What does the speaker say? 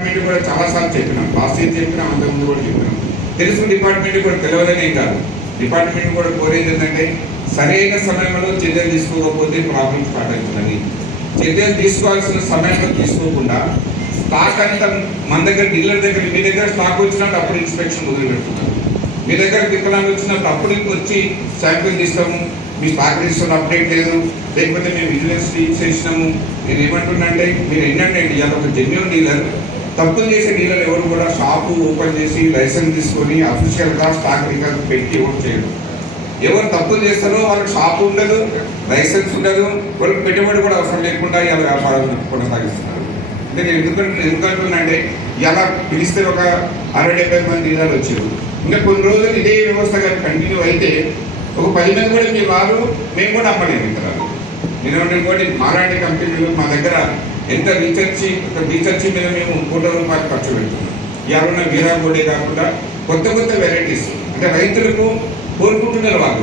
కూడా చాలాసార్లు చెప్పినాం, లాస్ట్ ఇయర్ చెప్పినాం, అంతకుముందు కూడా చెప్పినాం. తెలుసు డిపార్ట్మెంట్ కూడా తెలియదనే కాదు, డిపార్ట్మెంట్ కూడా కోరేది ఏంటంటే సరైన సమయంలో చర్యలు తీసుకోకపోతే ప్రాబ్లం స్టార్ట్ అవుతుందని. చర్యలు తీసుకోవాల్సిన సమయంలో తీసుకోకుండా స్టాక్ అంతా మన దగ్గర డీలర్ దగ్గర, మీ దగ్గర స్టాక్ వచ్చినట్టు అప్పుడు ఇన్స్పెక్షన్ మొదలు పెడుతున్నారు. మీ దగ్గర వికలాంగులు వచ్చినప్పుడు అప్పుడు వచ్చి శాంపిల్ తీస్తాము, మీ స్టాక్ రిజిస్టర్ అప్డేట్ లేదు, లేకపోతే మేము విజిలెన్స్ చేసినాము. నేను ఏమంటున్నా అంటే మీరు ఏంటంటే ఇవాళ ఒక జెన్యూన్ డీలర్, తప్పులు చేసే డీలర్ ఎవరు కూడా షాపు ఓపెన్ చేసి లైసెన్స్ తీసుకొని అఫీషియల్గా స్టాక్ రికార్డు పెట్టి ఓట్ చేయడం. ఎవరు తప్పులు చేస్తారో వాళ్ళకి షాపు ఉండదు, లైసెన్స్ ఉండదు, వాళ్ళకి పెట్టుబడి కూడా అవసరం లేకుండా ఇలా వ్యాపారం కొనసాగిస్తున్నారు. అంటే నేను ఎందుకంటున్నా అంటే ఇలా పిలిస్తే ఒక 60-70 మంది డీలర్లు వచ్చారు. ఇంకా కొన్ని రోజులు ఇదే వ్యవస్థ కానీ కంటిన్యూ అయితే ఒక 10 మంది కూడా మీ వారు మేము కూడా అమ్మలేము ఇతరాలు. నేను కూడా మాలాంటి కంపెనీలు మా దగ్గర ఎంత రీసెర్చ్ మీద మేము ₹1,00,00,000 ఖర్చు పెడుతున్నాం. ఇవాళ ఉన్న వీరా బోర్డే కాకుండా కొత్త వెరైటీస్ అంటే రైతులకు కోరుకుంటున్నారు వాళ్ళు.